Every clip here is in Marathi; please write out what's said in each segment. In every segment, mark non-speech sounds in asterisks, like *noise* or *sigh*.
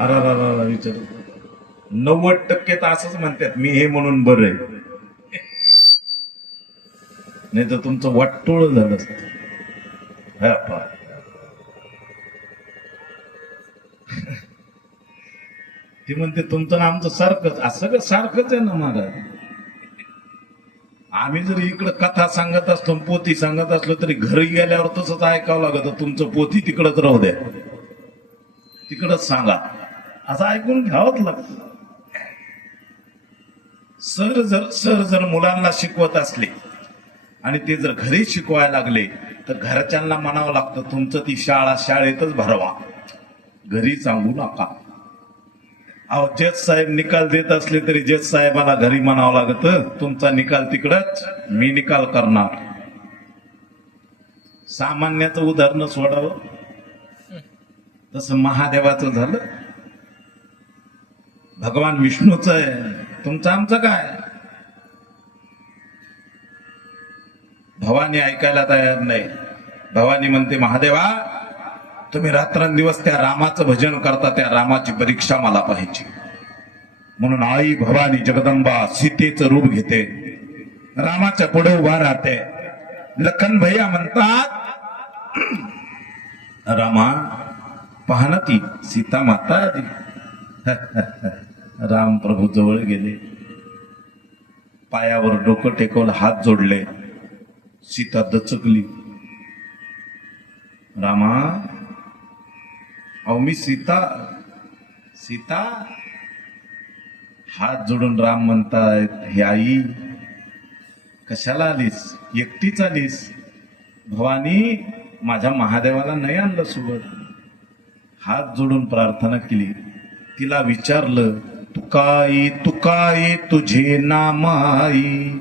अरा रा विचारू. नव्वद टक्के तर असंच म्हणतात मी हे म्हणून बरं आहे. नाही तर तुमचं वाटोळ झालं. असत ती म्हणते तुमचं ना आमचं सारखंच असं का सारखंच आहे ना महाराज? आम्ही जर इकडं कथा सांगत असतो पोती सांगत असलो तरी घरी गेल्यावर तसंच ऐकावं लागत. तुमचं पोती तिकडच राहू द्या. तिकडच सांगा. असं ऐकून घ्यावंच लागतं. सर जर सर जर मुलांना शिकवत असले आणि ते जर घरी शिकवायला लागले तर घरच्यांना म्हणावं लागतं तुमचं ती शाळा शाळेतच भरवा. घरी सांगू नका. अहो जज साहेब निकाल देत असले तरी जज साहेबाला घरी म्हणावं लागत तुमचा निकाल तिकडच मी निकाल करणार. सामान्याचं उदाहरण सोडावं. तसं महादेवाचं झालं. भगवान विष्णूचं आहे. तुमचं आमचं काय? भवानी ऐकायला तयार नाही. भवानी म्हणते महादेवा तुम्ही रात्रंदिवस त्या रामाचं भजन करता त्या रामाची परीक्षा मला पाहिजे. म्हणून आई भवानी जगदंबा सीतेचं रूप घेते. रामाच्या पुढे उभा राहते. लखन भैया म्हणतात रामा पाहना ती सीता माता *laughs* रामप्रभू राम जवळ गेले. पायावर डोकं टेकवलं हात जोडले. सीता दचकली. रामा अहो मी सीता सीता हात जोडून राम म्हणतायत हे आई कशाला आलीस? एकटीच आलीस? भवानी माझ्या महादेवाला नाही आणलं सोबत. हात जोडून प्रार्थना केली. तिला विचारलं तुकाई तुकाई तुझे नामाई.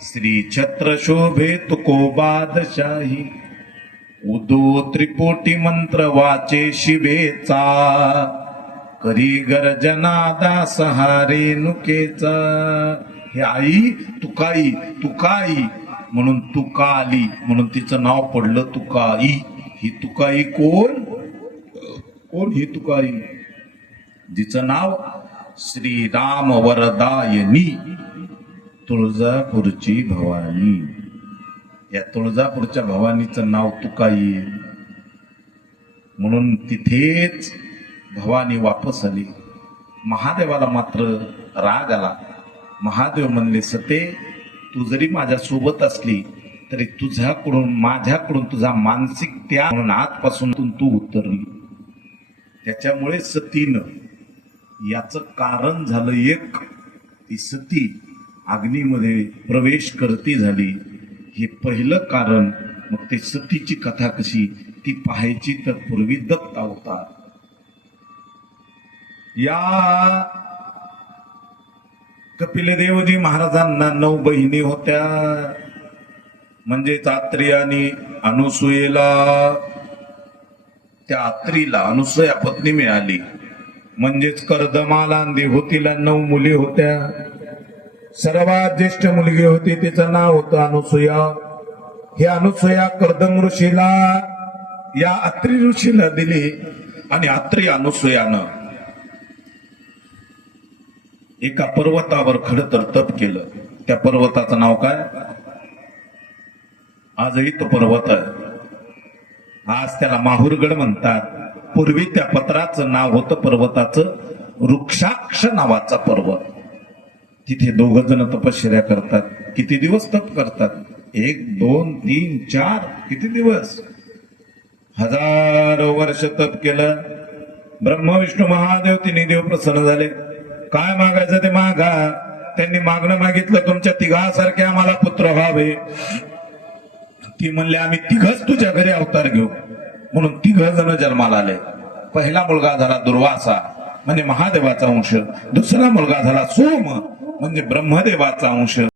श्री छत्र शोभे तुको बादशाही. उदो त्रिपोटी मंत्र वाचे शिवेचा करी गर्जना दास हारे नुकेचा. हे आई तुकाई तुकाई. म्हणून तुका आली म्हणून तिचं नाव पडलं तुकाई. ही तुकाई कोण? कोण ही तुकाई? जिचं नाव श्रीराम वरदायनी तुळजापूरची भवानी. या तुळजापूरच्या भवानीचं नाव तुकाई म्हणून तिथेच भवानी वापस आली. महादेवाला मात्र राग आला. महादेव म्हणले सते तू जरी माझ्या सोबत असली तरी तुझ्याकडून माझ्याकडून तुझा मानसिक त्याग म्हणून आजपासून तू उतरली. त्याच्यामुळे सतीनं याचं कारण झालं एक ती सती अग्नीमध्ये प्रवेश करती झाली. हे पहिलं कारण मग ते सतीची कथा कशी ती पाहायची तर पूर्वी दत्त अवतार. या कपिलदेवजी महाराजांना नऊ बहिणी होत्या. म्हणजे आत्री आणि अनुसुयेला त्या आत्रीला अनुसया पत्नी मिळाली. म्हणजेच कर्दमाला होतीला नऊ मुली होत्या. सर्वात ज्येष्ठ मुलगी होती तिचं नाव होतं अनुसुया. ही अनुसुया कर्दम ऋषीला या अत्री ऋषीला दिली आणि अत्री अनुसुयानं एका पर्वतावर खडतर तप केलं. त्या पर्वताचं नाव काय? आजही तो पर्वत आहे. आज त्याला माहूरगड म्हणतात. पूर्वी त्या पत्राचं नाव होतं पर्वताचं वृक्षाक्ष नावाचा पर्वत तिथे दोघ जण तपश्चर्या करतात. किती दिवस तप करतात? एक दोन तीन चार किती दिवस? हजारो वर्ष तप केलं. ब्रह्म विष्णू महादेव तिन्ही देव प्रसन्न झाले. काय मागायचं ते मागा. त्यांनी मागणं मागितलं. तुमच्या तिघासारखे आम्हाला पुत्र व्हावे. ती म्हणले आम्ही तिघच तुझ्या घरी अवतार घेऊ. म्हणून तिघ जण जन्माला आले. पहिला मुलगा झाला दुर्वासा म्हणजे महादेवाचा अंश दुसरा मुलगा झाला सोम म्हणजे ब्रह्मदेवाचा अंश